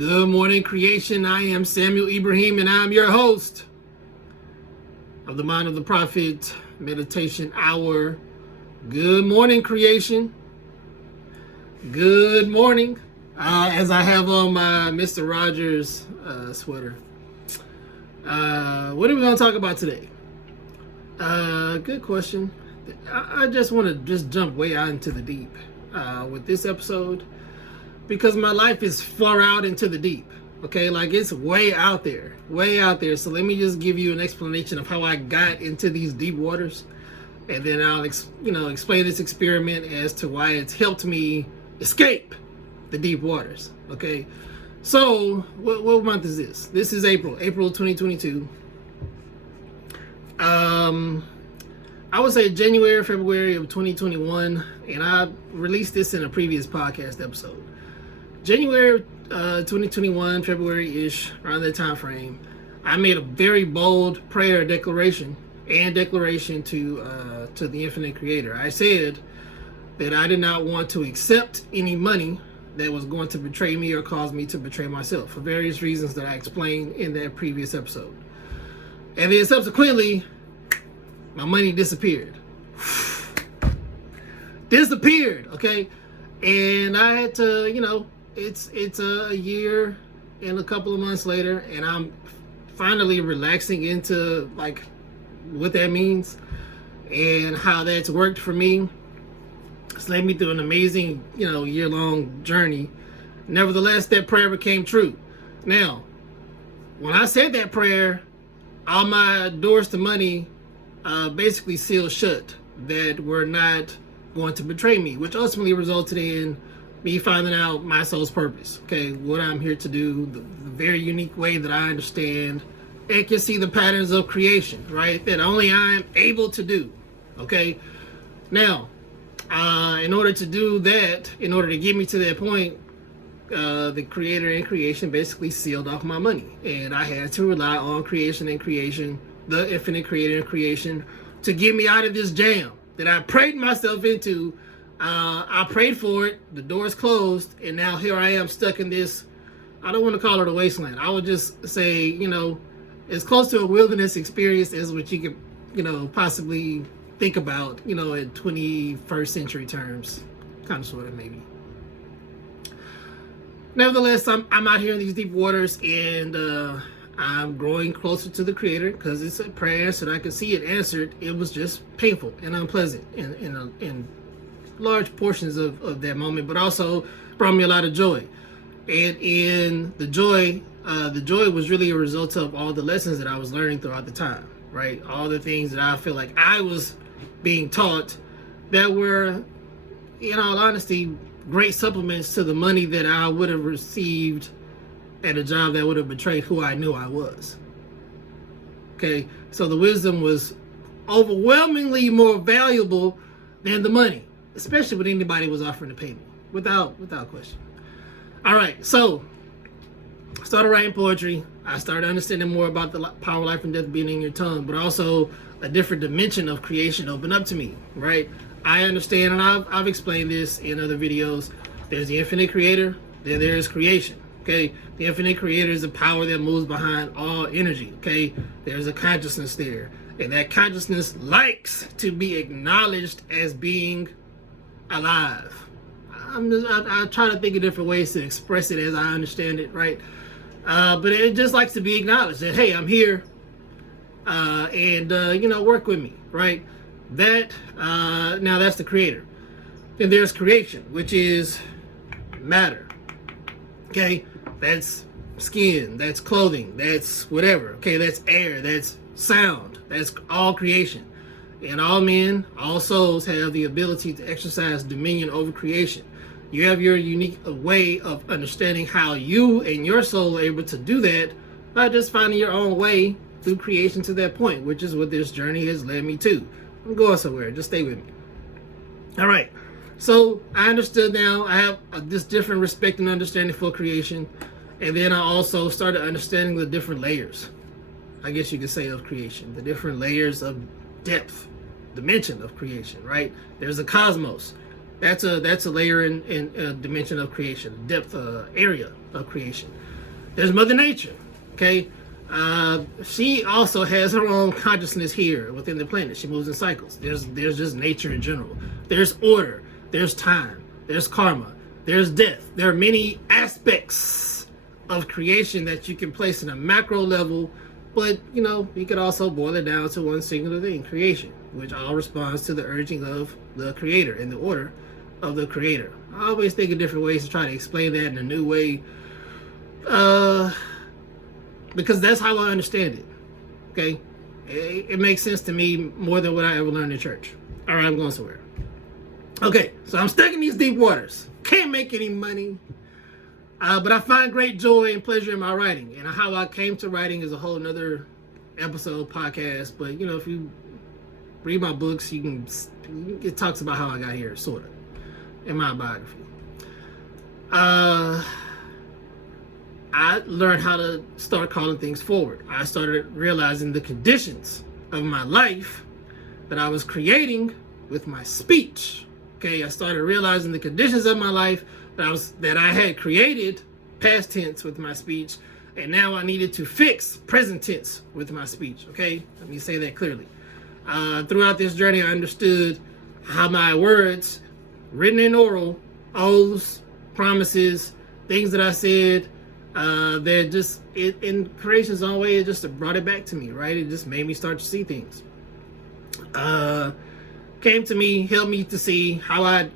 Good morning, creation. I am Samuel Ibrahim, and I'm your host of the Mind of the Prophet Meditation Hour. Good morning, creation. Good morning. As I have on my Mr. Rogers sweater. What are we going to talk about today? Good question. I just want to jump way out into the deep with this episode, because my life is far out into the deep. Okay, like it's way out there. So let me just give you an explanation of how I got into these deep waters, and then I'll explain this experiment as to why it's helped me escape the deep waters. Okay, so what month is this? This is April 2022. I would say January, February of 2021, and I released this in a previous podcast episode. January 2021, February-ish, around that time frame, I made a very bold prayer declaration to the Infinite Creator. I said that I did not want to accept any money that was going to betray me or cause me to betray myself, for various reasons that I explained in that previous episode. And then subsequently, my money disappeared. Okay? And I had to, it's a year and a couple of months later, and I'm finally relaxing into like what that means and how that's worked for me. It's led me through an amazing, year-long journey. Nevertheless, that prayer became true. Now, when I said that prayer, all my doors to money basically sealed shut, that were not going to betray me, which ultimately resulted in me finding out my soul's purpose. Okay, what I'm here to do, the very unique way that I understand and can see the patterns of creation, right? That only I'm able to do. Okay, now, in order to do that, in order to get me to that point, the Creator and creation basically sealed off my money, and I had to rely on creation and creation, the Infinite Creator and creation, to get me out of this jam that I prayed myself into. I prayed for it, the doors closed, and now here I am stuck in this, I don't want to call it a wasteland. I would just say, as close to a wilderness experience as what you could, possibly think about, in 21st century terms, kind of, sort of, maybe. Nevertheless, I'm out here in these deep waters, and I'm growing closer to the Creator, because it's a prayer, so that I could see it answered. It was just painful and unpleasant in large portions of that moment, but also brought me a lot of joy. And in the joy was really a result of all the lessons that I was learning throughout the time, right? All the things that I feel like I was being taught that were, in all honesty, great supplements to the money that I would have received at a job that would have betrayed who I knew I was. Okay, so the wisdom was overwhelmingly more valuable than the money, especially when anybody was offering to pay me, without question. All right, so I started writing poetry. I started understanding more about the power, life, and death being in your tongue, but also a different dimension of creation opened up to me, right? I understand, and I've explained this in other videos. There's the Infinite Creator, then there's creation. Okay, the Infinite Creator is a power that moves behind all energy. Okay, there's a consciousness there, and that consciousness likes to be acknowledged as being alive. I try to think of different ways to express it as I understand it, right? But it just likes to be acknowledged that, hey, I'm here, and work with me, right? That now that's the Creator. Then there's creation, which is matter. Okay, that's skin, that's clothing, that's whatever. Okay, that's air, that's sound, that's all creation. And all men, all souls have the ability to exercise dominion over creation. You have your unique way of understanding how you and your soul are able to do that by just finding your own way through creation to that point, which is what this journey has led me to. I'm going somewhere, just stay with me. All right. So I understood now. I have this different respect and understanding for creation. And then I also started understanding the different layers, I guess you could say, of creation. The different layers of depth, dimension of creation, right? There's a cosmos. That's a layer in a dimension of creation, depth area of creation. There's Mother Nature, okay? She also has her own consciousness here within the planet. She moves in cycles. There's just nature in general. There's order. There's time. There's karma. There's death. There are many aspects of creation that you can place in a macro level, but you could also boil it down to one singular thing: creation, which all responds to the urging of the creator and the order of the creator. I always think of different ways to try to explain that in a new way, because that's how I understand it. Okay, it makes sense to me more than what I ever learned in church. All right, I'm going somewhere. Okay, so I'm stuck in these deep waters. Can't make any money, but I find great joy and pleasure in my writing. And how I came to writing is a whole nother episode podcast. But if you read my books, it talks about how I got here, sort of, in my biography. I learned how to start calling things forward. I started realizing the conditions of my life that I was creating with my speech. Okay, I started realizing the conditions of my life that I had created, past tense, with my speech, and now I needed to fix present tense with my speech. Okay, let me say that clearly. Throughout this journey, I understood how my words, written and oral, oaths, promises, things that I said, they're just in creation's own way. It just brought it back to me, right? It just made me start to see things. Came to me, helped me to see how I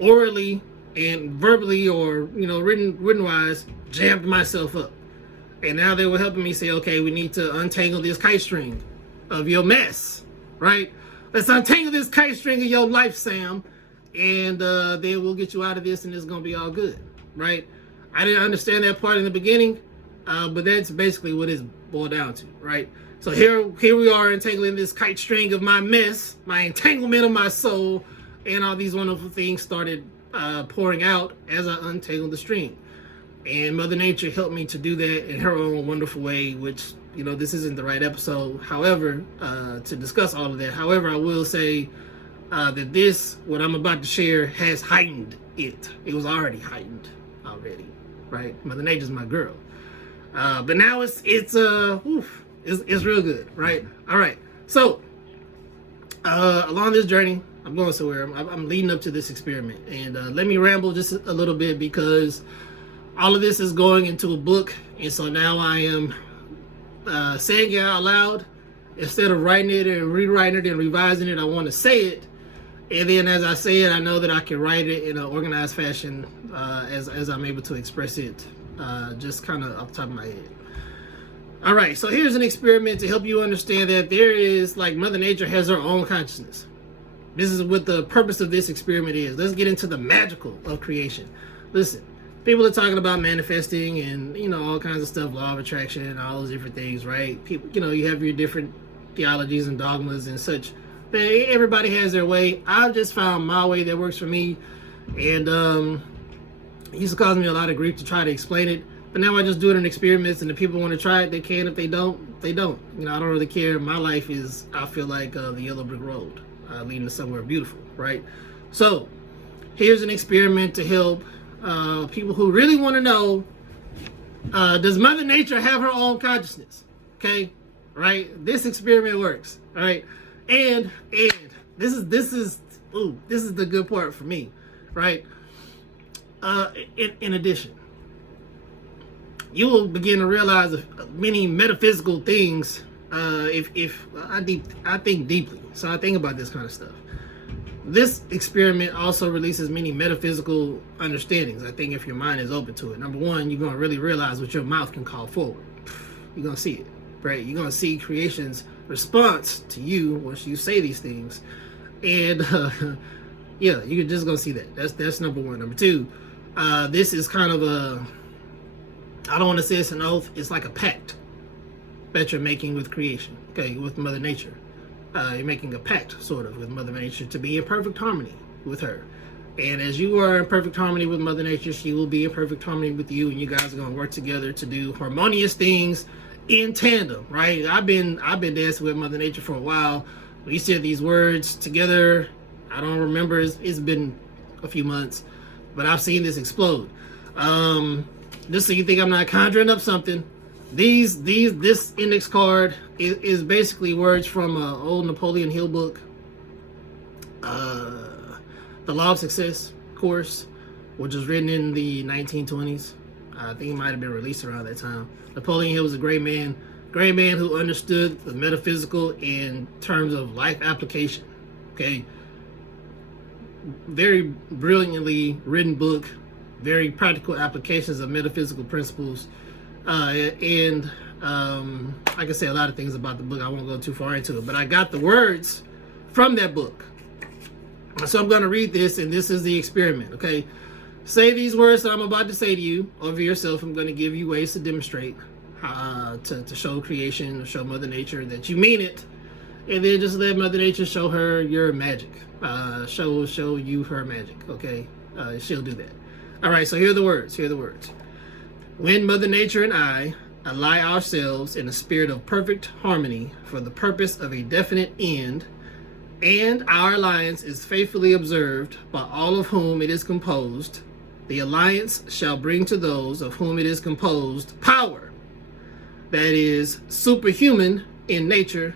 orally and verbally, or written wise, jammed myself up. And now they were helping me say, okay, we need to untangle this kite string of your mess, right? Let's untangle this kite string of your life, Sam, and then we'll get you out of this, and it's gonna be all good, right? I didn't understand that part in the beginning, but that's basically what it's boiled down to, right? So here we are, entangling this kite string of my mess, my entanglement of my soul, and all these wonderful things started pouring out as I untangled the string. And Mother Nature helped me to do that in her own wonderful way, which, this isn't the right episode, however, to discuss all of that. However, I will say that what I'm about to share has heightened it. It was already heightened already, right? Mother Nature's my girl. But now it's real good, right? All right. So, along this journey, I'm going somewhere. I'm leading up to this experiment. And let me ramble just a little bit, because all of this is going into a book. And so now I am saying it out loud. Instead of writing it and rewriting it and revising it, I want to say it. And then as I say it, I know that I can write it in an organized fashion as I'm able to express it, just kind of off the top of my head. All right, so here's an experiment to help you understand that there is, Mother Nature has her own consciousness. This is what the purpose of this experiment is. Let's get into the magical of creation. Listen, people are talking about manifesting and, all kinds of stuff, law of attraction and all those different things, right? People, you have your different theologies and dogmas and such. But everybody has their way. I've just found my way that works for me. And it used to cause me a lot of grief to try to explain it. But now I just do it in experiments, and if people want to try it, they can. If they don't, they don't. I don't really care. My life is, I feel like the yellow brick road leading to somewhere beautiful, right? So here's an experiment to help people who really want to know, does Mother Nature have her own consciousness? Okay, right? This experiment works, all right? And this is the good part for me, right? In addition, you will begin to realize many metaphysical things if I think deeply. So I think about this kind of stuff. This experiment also releases many metaphysical understandings. I think if your mind is open to it. Number one, you're going to really realize what your mouth can call forward. You're going to see it, right? You're going to see creation's response to you once you say these things. And yeah, you're just going to see that. That's number one. Number two, this is kind of I don't want to say it's an oath. It's like a pact that you're making with creation, okay, with Mother Nature. You're making a pact, sort of, with Mother Nature to be in perfect harmony with her. And as you are in perfect harmony with Mother Nature, she will be in perfect harmony with you, and you guys are going to work together to do harmonious things in tandem, right? I've been dancing with Mother Nature for a while. We said these words together. I don't remember. It's been a few months, but I've seen this explode. Just so you think I'm not conjuring up something, this index card is basically words from an old Napoleon Hill book, The Law of Success course, which was written in the 1920s. I think it might have been released around that time. Napoleon Hill was a great man who understood the metaphysical in terms of life application. Okay, very brilliantly written book, very practical applications of metaphysical principles, and I can say a lot of things about the book. I won't go too far into it, but I got the words from that book. So I'm going to read this, and this is the experiment. Okay, say these words that I'm about to say to you over yourself. I'm going to give you ways to demonstrate, to show creation, to show Mother Nature that you mean it, and then just let Mother Nature show her your magic. Show you her magic. Okay, she'll do that. All right. So here are the words. When Mother Nature and I ally ourselves in a spirit of perfect harmony for the purpose of a definite end, and our alliance is faithfully observed by all of whom it is composed, the alliance shall bring to those of whom it is composed power that is superhuman in nature,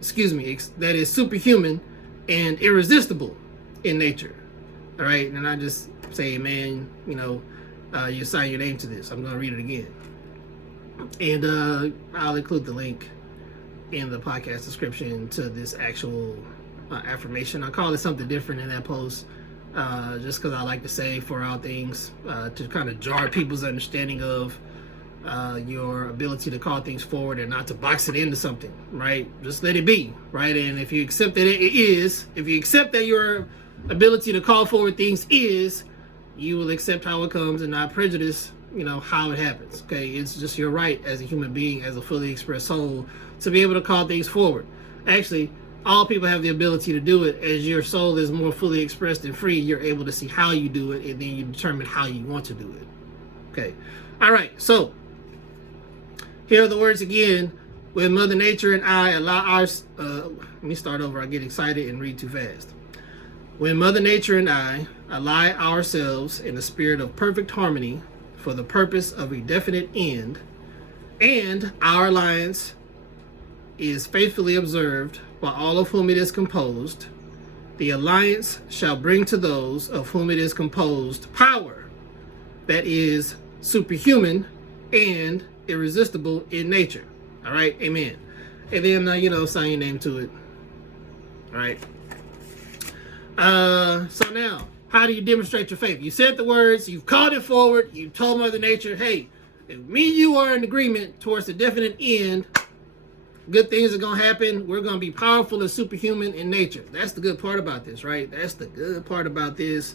that is superhuman and irresistible in nature. All right, and I just say, man, you sign your name to this. I'm going to read it again. And I'll include the link in the podcast description to this actual affirmation. I call it something different in that post, just because I like to say for all things, to kind of jar people's understanding of your ability to call things forward and not to box it into something, right? Just let it be, right? And if you accept that if you accept that your ability to call forward things is, you will accept how it comes and not prejudice, how it happens. Okay, it's just your right as a human being, as a fully expressed soul, to be able to call things forward. Actually, all people have the ability to do it. As your soul is more fully expressed and free, you're able to see how you do it, and then you determine how you want to do it. Okay, all right, so here are the words again. When Mother Nature and I allow our... let me start over. I get excited and read too fast. When Mother Nature and I ally ourselves in a spirit of perfect harmony for the purpose of a definite end, and our alliance is faithfully observed by all of whom it is composed, the alliance shall bring to those of whom it is composed power that is superhuman and irresistible in nature. All right, amen. And then sign your name to it. All right. So now, how do you demonstrate your faith? You said the words, you've called it forward, you told Mother Nature, hey, if me and you are in agreement towards a definite end, good things are going to happen. We're going to be powerful and superhuman in nature. That's the good part about this, right? That's the good part about this,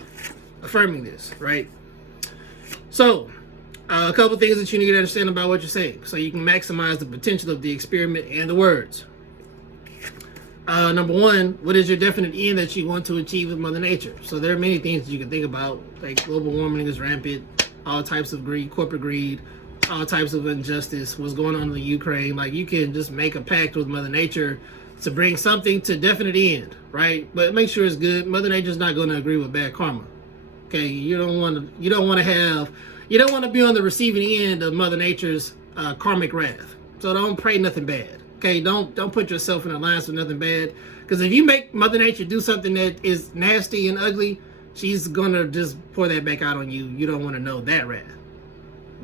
affirming this, right? So, a couple things that you need to understand about what you're saying so you can maximize the potential of the experiment and the words. Number one, what is your definite end that you want to achieve with Mother Nature? So there are many things that you can think about, like global warming is rampant, all types of greed, corporate greed, all types of injustice, what's going on in the Ukraine. Like, you can just make a pact with Mother Nature to bring something to definite end, right? But make sure it's good. Mother Nature's not going to agree with bad karma. Okay, you don't want to be on the receiving end of Mother Nature's karmic wrath. So don't pray nothing bad. Okay, don't put yourself in alliance with nothing bad, because if you make Mother Nature do something that is nasty and ugly, she's gonna just pour that back out on you. You don't want to know that wrath.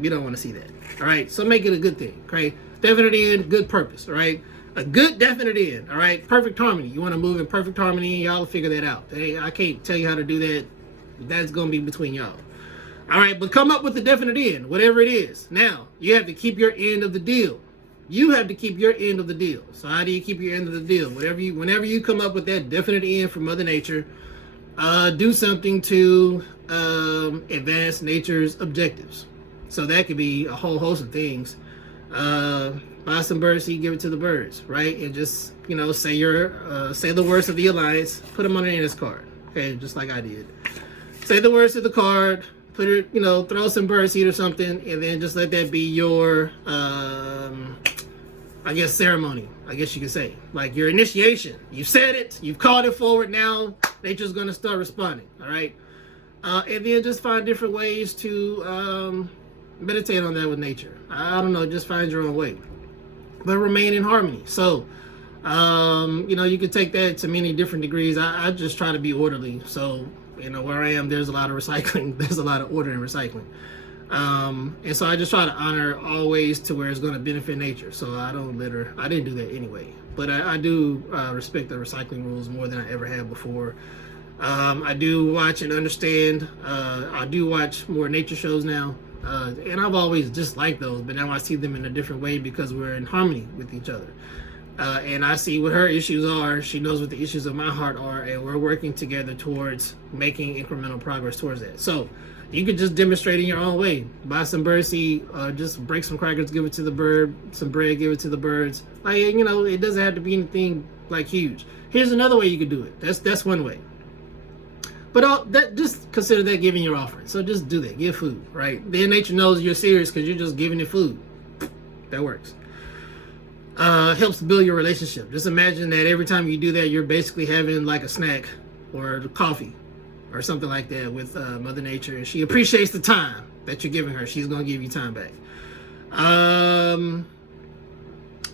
You don't want to see that. All right, so make it a good thing. Okay, definite end, good purpose. All right, a good definite end. All right, perfect harmony. You want to move in perfect harmony, y'all figure that out. Hey, I can't tell you how to do that. That's gonna be between y'all. All right, but come up with the definite end, whatever it is. Now you have to keep your end of the deal. You have to keep your end of the deal. So how do you keep your end of the deal? Whenever you come up with that definite end from Mother Nature, do something to advance nature's objectives. So that could be a whole host of things. Buy some birdseed, give it to the birds, right? And just say the words of the alliance, put them on an index card, okay? Just like I did. Say the words of the card, put it, throw some birdseed or something, and then just let that be your ceremony, I guess you could say. Like your initiation. You said it, you've called it forward, now nature's gonna start responding, all right? And then just find different ways to meditate on that with nature. I don't know, just find your own way, but remain in harmony. So, you can take that to many different degrees. I just try to be orderly. So, where I am, there's a lot of recycling. There's a lot of order in recycling. And so I just try to honor all ways to where it's going to benefit nature. So I don't litter. I didn't do that anyway, but I do respect the recycling rules more than I ever have before. I do watch and understand. I do watch more nature shows now. And I've always disliked those, but now I see them in a different way because we're in harmony with each other. And I see what her issues are. She knows what the issues of my heart are, and we're working together towards making incremental progress towards that. So you could just demonstrate in your own way. Buy some birdseed, just break some crackers, give it to the bird, some bread, give it to the birds. It doesn't have to be anything like huge. Here's another way you could do it. That's one way. But just consider that giving your offering. So just do that. Give food, right? Then nature knows you're serious because you're just giving it food. That works. Helps build your relationship. Just imagine that every time you do that, you're basically having like a snack or coffee or something like that with Mother Nature, and she appreciates the time that you're giving her. She's going to give you time back.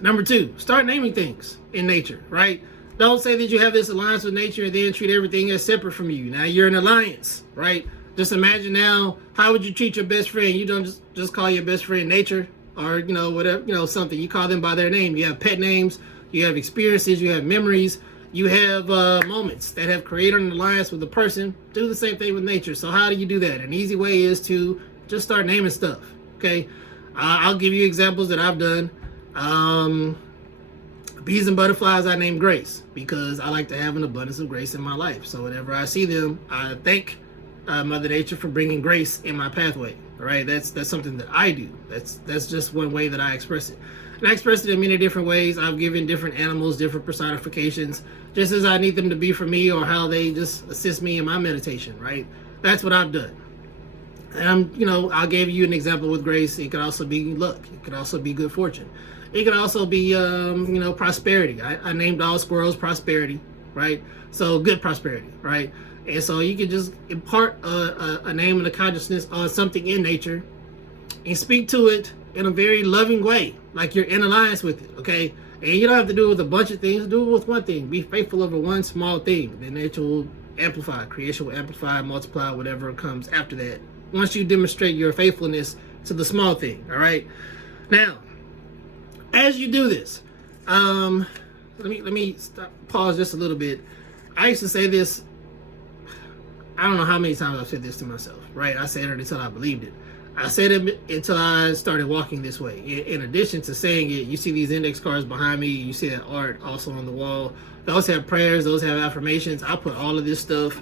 Number 2, start naming things in nature, right? Don't say that you have this alliance with nature and then treat everything as separate from you. Now you're an alliance, right? Just imagine now, how would you treat your best friend? You don't just call your best friend nature or, whatever, something. You call them by their name. You have pet names, you have experiences, you have memories, you have moments that have created an alliance with a person. Do the same thing with nature. So how do you do that? An easy way is to just start naming stuff, okay? I'll give you examples that I've done. Bees and butterflies, I named Grace because I like to have an abundance of grace in my life. So whenever I see them, I thank Mother Nature for bringing grace in my pathway. All right, that's something that I do. That's just one way that I express it. And I express it in many different ways. I've given different animals different personifications, just as I need them to be for me or how they just assist me in my meditation, right? That's what I've done. And I gave you an example with grace. It could also be luck. It could also be good fortune. It could also be, prosperity. I named all squirrels prosperity, right? So good prosperity, right? And so you can just impart a name and a consciousness on something in nature and speak to it in a very loving way, like you're in alliance with it, okay? And you don't have to do it with a bunch of things. Do it with one thing. Be faithful over one small thing. Then nature will amplify. Creation will amplify, multiply, whatever comes after that. Once you demonstrate your faithfulness to the small thing, all right? Now, as you do this, let me pause just a little bit. I used to say this, I don't know how many times I've said this to myself, right? I said it until I believed it. I said it until I started walking this way. In addition to saying it, you see these index cards behind me, you see that art also on the wall. Those have prayers, those have affirmations. I put all of this stuff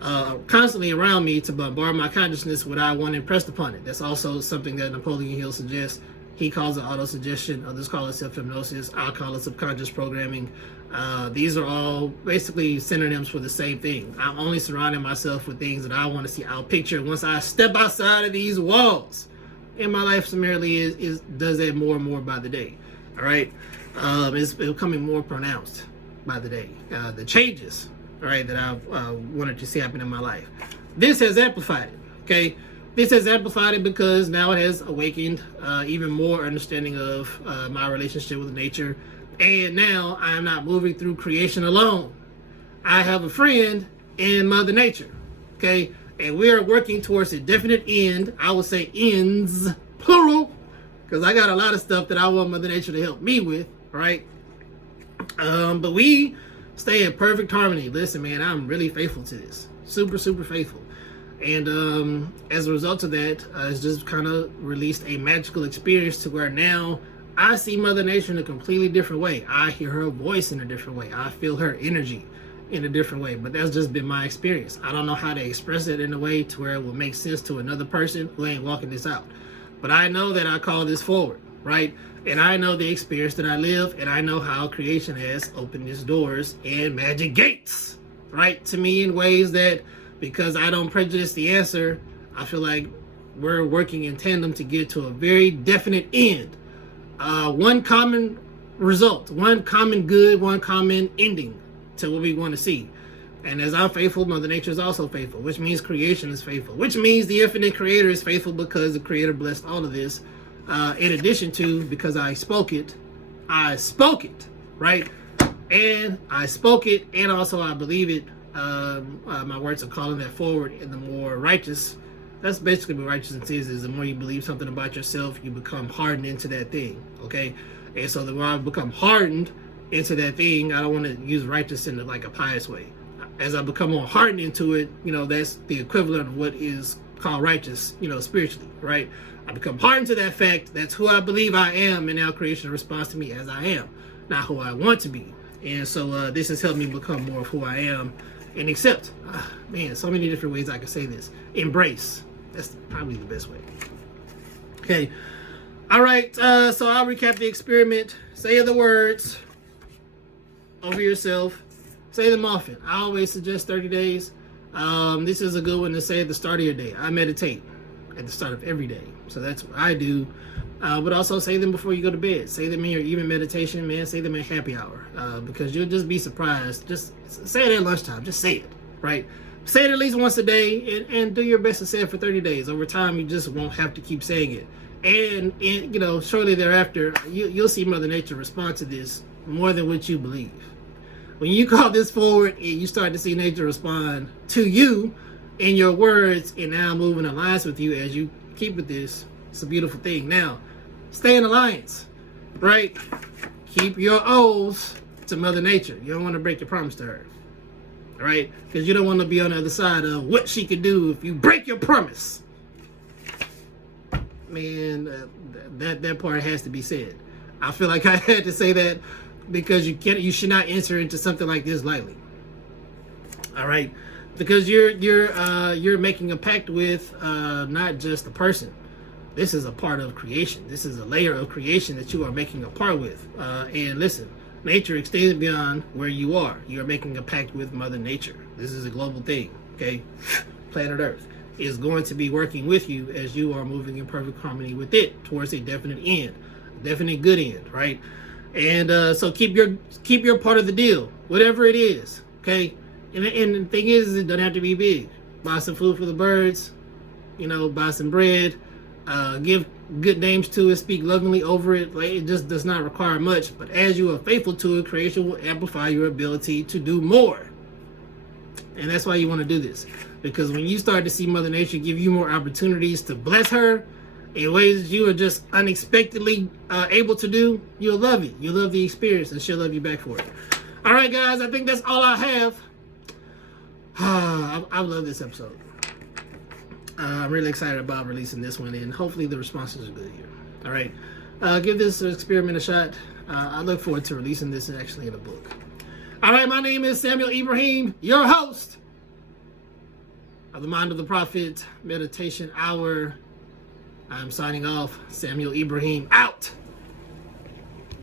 constantly around me to bombard my consciousness what I want impressed upon it. That's also something that Napoleon Hill suggests. He calls it auto-suggestion, others call it self-hypnosis, I'll call it subconscious programming. These are all basically synonyms for the same thing. I'm only surrounding myself with things that I want to see out picture once I step outside of these walls. And my life summarily does that more and more by the day. All right? It's becoming more pronounced by the day. The changes, all right, that I've wanted to see happen in my life. This has amplified it, okay? This has amplified it because now it has awakened even more understanding of my relationship with nature. And now I'm not moving through creation alone. I have a friend in Mother Nature, okay? And we are working towards a definite end. I would say ends, plural, because I got a lot of stuff that I want Mother Nature to help me with, right? But we stay in perfect harmony. Listen, man, I'm really faithful to this. Super, super faithful. And as a result of that, it's just kind of released a magical experience to where now I see Mother Nature in a completely different way. I hear her voice in a different way. I feel her energy in a different way. But that's just been my experience. I don't know how to express it in a way to where it will make sense to another person who ain't walking this out. But I know that I call this forward, right? And I know the experience that I live, and I know how creation has opened its doors and magic gates, right, to me in ways that, because I don't prejudice the answer, I feel like we're working in tandem to get to a very definite end. One common result, one common good, one common ending to what we want to see. And as I'm faithful, Mother Nature is also faithful, which means creation is faithful, which means the infinite creator is faithful because the creator blessed all of this. In addition to, because I spoke it, right? And I spoke it, and also I believe it. My words are calling that forward, and the more righteous, that's basically what righteousness is the more you believe something about yourself, you become hardened into that thing, okay? And so the more I become hardened into that thing, I don't want to use righteous in like a pious way. As I become more hardened into it, that's the equivalent of what is called righteous, spiritually, right? I become hardened to that fact. That's who I believe I am, and now creation responds to me as I am, not who I want to be. And so this has helped me become more of who I am and accept. Man, so many different ways I could say this. Embrace. That's probably the best way. Okay. All right. So I'll recap the experiment. Say the words over yourself. Say them often. I always suggest 30 days. This is a good one to say at the start of your day. I meditate at the start of every day. So that's what I do. But also say them before you go to bed. Say them in your evening meditation, man. Say them at happy hour. Because you'll just be surprised. Just say it at lunchtime. Just say it, right? Say it at least once a day and do your best to say it for 30 days. Over time, you just won't have to keep saying it. And shortly thereafter, you'll see Mother Nature respond to this more than what you believe. When you call this forward and you start to see nature respond to you in your words and now move in alliance with you as you keep with this, it's a beautiful thing. Now, stay in alliance, right? Keep your oaths to Mother Nature. You don't want to break your promise to her, right? Because you don't want to be on the other side of what she could do if you break your promise. Man, that part has to be said. I feel like I had to say that because you should not enter into something like this lightly. All right, because you're making a pact with not just a person. This is a part of creation. This is a layer of creation that you are making a part with. And listen, nature extends beyond where you are. You are making a pact with Mother Nature. This is a global thing. Okay, planet Earth is going to be working with you as you are moving in perfect harmony with it towards a definite end, a definite good end, right? And so keep your part of the deal, whatever it is, okay? And the thing is, it doesn't have to be big. Buy some food for the birds, buy some bread, give good names to it, speak lovingly over it. Like, it just does not require much. But as you are faithful to it, creation will amplify your ability to do more. And that's why you want to do this. Because when you start to see Mother Nature give you more opportunities to bless her in ways you are just unexpectedly able to do, you'll love it. You'll love the experience, and she'll love you back for it. All right, guys, I think that's all I have. I love this episode. I'm really excited about releasing this one, and hopefully the responses are good here. All right, give this experiment a shot. I look forward to releasing this actually in a book. All right, my name is Samuel Ibrahim, your host of the Mind of the Prophet Meditation Hour. I'm signing off. Samuel Ibrahim out.